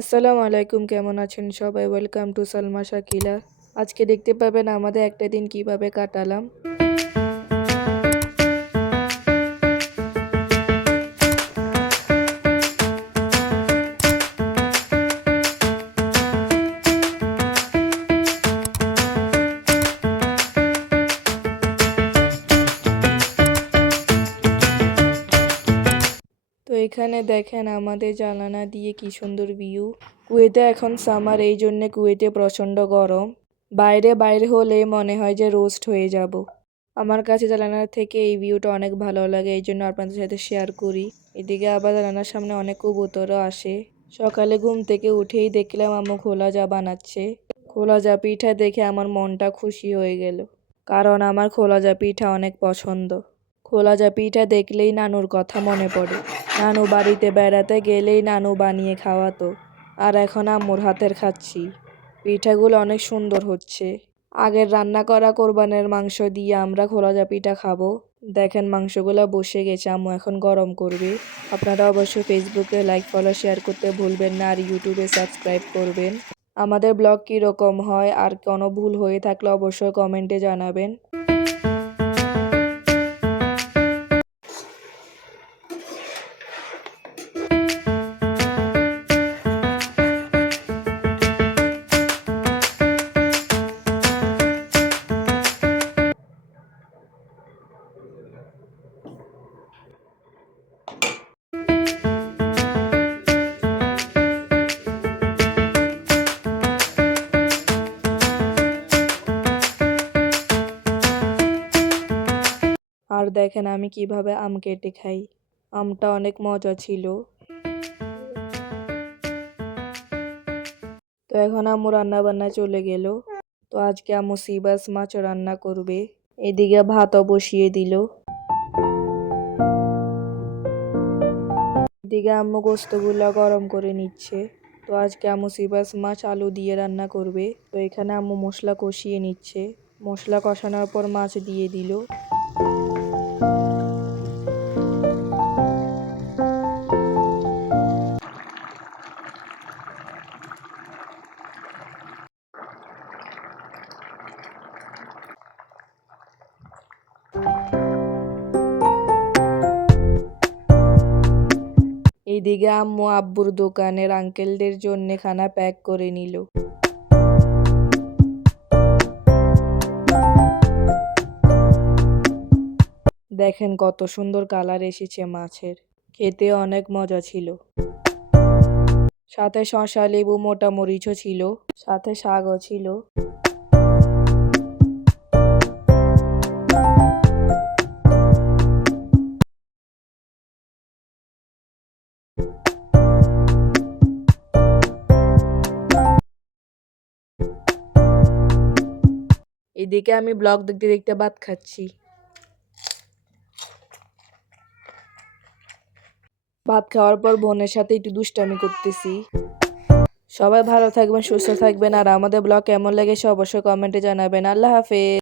আসসালামু আলাইকুম, কেমন আছেন সবাই? Welcome to Salma Shakila. আজকে দেখতে পাবেন আমাদের একটা দিন কিভাবে কাটালাম। তো এখানে দেখেন আমাদের জানালা দিয়ে কি সুন্দর ভিউ। কুয়েতে এখন সামার, এই জন্যে কুয়েতে প্রচণ্ড গরম। বাইরে হলে মনে হয় যে রোস্ট হয়ে যাব। আমার কাছে জানালার থেকে এই ভিউটা অনেক ভালো লাগে, এই জন্য আপনাদের সাথে শেয়ার করি। এদিকে আবার জানালার সামনে অনেক কবুতরও আসে। সকালে ঘুম থেকে উঠেই দেখলাম আম্মু খোলা যা বানাচ্ছে। খোলা যা পিঠা দেখে আমার মনটা খুশি হয়ে গেল, কারণ আমার খোলা যা পিঠা অনেক পছন্দ। খোলা যা পিঠা দেখলেই নানুর কথা মনে পড়ে। নানু বাড়িতে বেড়াতে গেলেই নানু বানিয়ে খাওয়াতো, আর এখন আম্মুর হাতের খাচ্ছি। পিঠাগুলো অনেক সুন্দর হচ্ছে। আগের রান্না করা কোরবানের মাংস দিয়ে আমরা খোলা যা পিঠা খাবো। দেখেন মাংসগুলো বসে গেছে, আম্মু এখন গরম করবে। আপনারা অবশ্যই ফেসবুকে লাইক, ফলো, শেয়ার করতে ভুলবেন না, আর ইউটিউবে সাবস্ক্রাইব করবেন। আমাদের ব্লগ কীরকম হয় আর কোনো ভুল হয়ে থাকলে অবশ্যই কমেন্টে জানাবেন। আর দেখেন আমি কিভাবে আম কেটে খাই। আমটা অনেক মজা ছিল। তো এখন আম্মু রান্না বান্না চলে গেল। তো আজকে আম্মু সিবাস মাছ রান্না করবে। এদিকে ভাতও বসিয়ে দিল। এদিকে আম্মু গোস্তগুলা গরম করে নিচ্ছে। তো আজকে আম্মু সিবাস মাছ আলু দিয়ে রান্না করবে। তো এখানে আম্মু মশলা কষিয়ে নিচ্ছে। মশলা কষানোর পর মাছ দিয়ে দিল। এইদিকে আম্মু আব্বুর দোকানের আঙ্কেলদের জন্য খানা প্যাক করে নিল। দেখেন কত সুন্দর কালার এসেছে মাছের। খেতে অনেক মজা ছিল। সাথে শসা, লেবু, মোটা মরিচও ছিল। সাথে শাকও ছিল। এদিকে আমি ব্লগ দেখতে দেখতে ভাত খাচ্ছি। ভাত খাওয়ার পর বোনের সাথে একটু দুষ্টামি করতেছি। সবাই ভালো থাকবেন, সুস্থ থাকবেন, আর আমাদের ব্লগ কেমন লেগেছে অবশ্যই কমেন্টে জানাবেন। আল্লাহ হাফেজ।